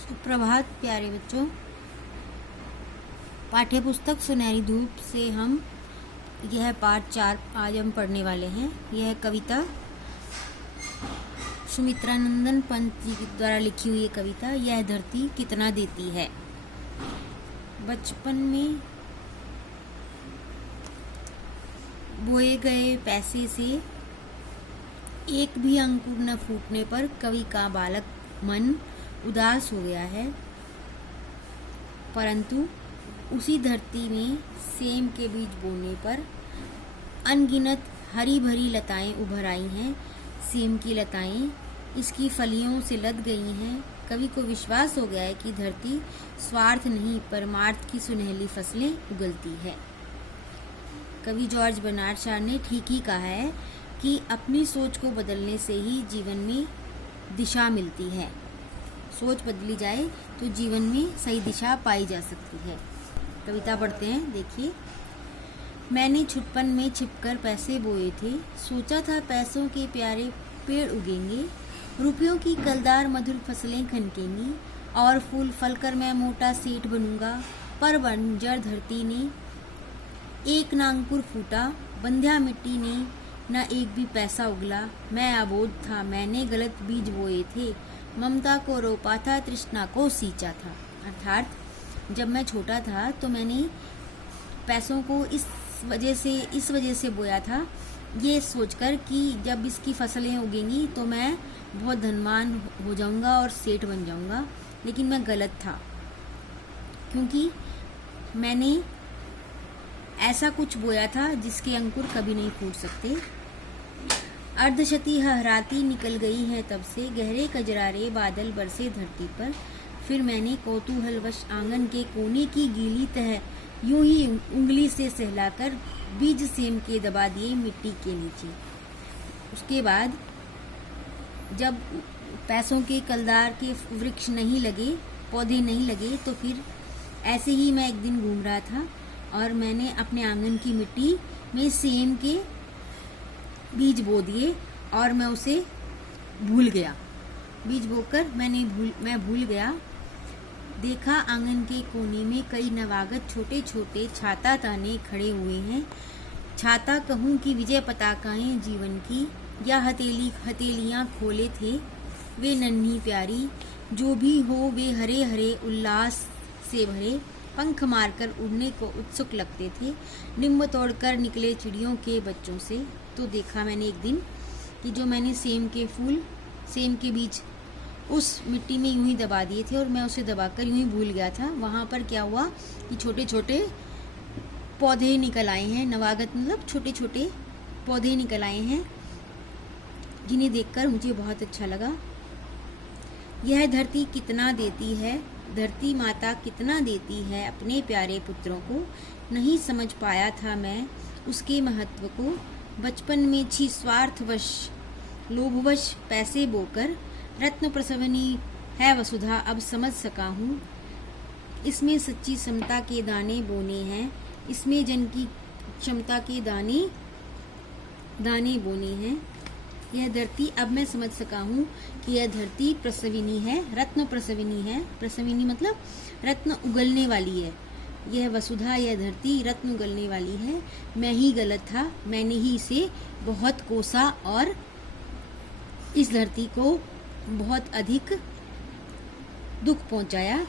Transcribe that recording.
सुप्रभात प्यारे बच्चों। पाठ्य पुस्तक सुनहरी धूप से हम यह पाठ 4 आज हम पढ़ने वाले हैं। यह कविता सुमित्रानंदन पंत जी द्वारा लिखी हुई कविता यह धरती कितना देती है। बचपन में बोए गए पैसे से एक भी अंकुर न फूटने पर कवि का बालक मन उदास हो गया है, परंतु उसी धरती में सेम के बीज बोने पर अनगिनत हरी भरी लताएं उभर आई हैं। सेम की लताएं इसकी फलियों से लद गई हैं। कवि को विश्वास हो गया है कि धरती स्वार्थ नहीं परमार्थ की सुनहली फसलें उगलती है। कवि जॉर्ज बर्नार्ड शॉ ने ठीक ही कहा है कि अपनी सोच को बदलने से ही जीवन में दिशा मिलती है। सोच बदली जाए तो जीवन में सही दिशा पाई जा सकती है। कविता पढ़ते हैं, देखिए। मैंने छुटपन में छिपकर पैसे बोए थे, सोचा था पैसों के प्यारे पेड़ उगेंगे, रुपयों की कलदार मधुर फसलें खनकेंगी और फूल फल कर मैं मोटा सेठ बनूंगा। पर बंजर धरती ने एक ना अंकुर फूटा, बंध्या मिट्टी ने न एक भी पैसा उगला। मैं अबोध था, मैंने गलत बीज बोए थे, ममता को रोपा था, तृष्णा को सींचा था। अर्थात जब मैं छोटा था तो मैंने पैसों को इस वजह से बोया था, ये सोचकर कि जब इसकी फसलें उगेंगी तो मैं बहुत धनवान हो जाऊंगा और सेठ बन जाऊंगा। लेकिन मैं गलत था, क्योंकि मैंने ऐसा कुछ बोया था जिसके अंकुर कभी नहीं फूट सकते। अर्धशती हराती निकल गई है तब से, गहरे कजरारे बादल बरसे धरती पर। फिर मैंने कौतूहलवश आंगन के कोने की गीली तह यूं ही उंगली से सहलाकर बीज सेम के दबा दिए मिट्टी के नीचे। उसके बाद जब पैसों के कलदार के वृक्ष नहीं लगे, पौधे नहीं लगे, तो फिर ऐसे ही मैं एक दिन घूम रहा था और मैंने अपने आंगन की मिट्टी में सेम के बीज बो दिए और मैं उसे भूल गया। बीज बोकर मैं भूल गया। देखा आंगन के कोने में कई नवागत छोटे छोटे छाता ताने खड़े हुए हैं। छाता कहूँ कि विजय पताकाएं जीवन की, या हथेलियां खोले थे वे नन्ही प्यारी। जो भी हो वे हरे हरे उल्लास से भरे, पंख मारकर उड़ने को उत्सुक लगते थे, निम्ब तोड़कर निकले चिड़ियों के बच्चों से। तो देखा मैंने एक दिन कि जो मैंने सेम के बीज उस मिट्टी में यूं ही दबा दिए थे और मैं उसे दबाकर यूं ही भूल गया था। वहां पर क्या हुआ कि छोटे छोटे पौधे निकल आए हैं, नवागत मतलब छोटे छोटे पौधे निकल आए हैं, जिन्हें देखकर मुझे बहुत अच्छा लगा। यह धरती कितना देती है, धरती माता कितना देती है अपने प्यारे पुत्रों को। नहीं समझ पाया था मैं उसके महत्व को, बचपन में छी स्वार्थवश लोभवश पैसे बोकर। रत्न प्रसवनी है वसुधा अब समझ सका हूँ, इसमें सच्ची समता के दाने बोने हैं, इसमें जन की क्षमता के दाने बोने हैं। यह धरती अब मैं समझ सका हूँ कि यह धरती प्रसविनी है, रत्न प्रसविनी है। प्रसविनी मतलब रत्न उगलने वाली है। यह वसुधा, यह धरती रत्न उगलने वाली है। मैं ही गलत था, मैंने ही इसे बहुत कोसा और इस धरती को बहुत अधिक दुख पहुंचाया।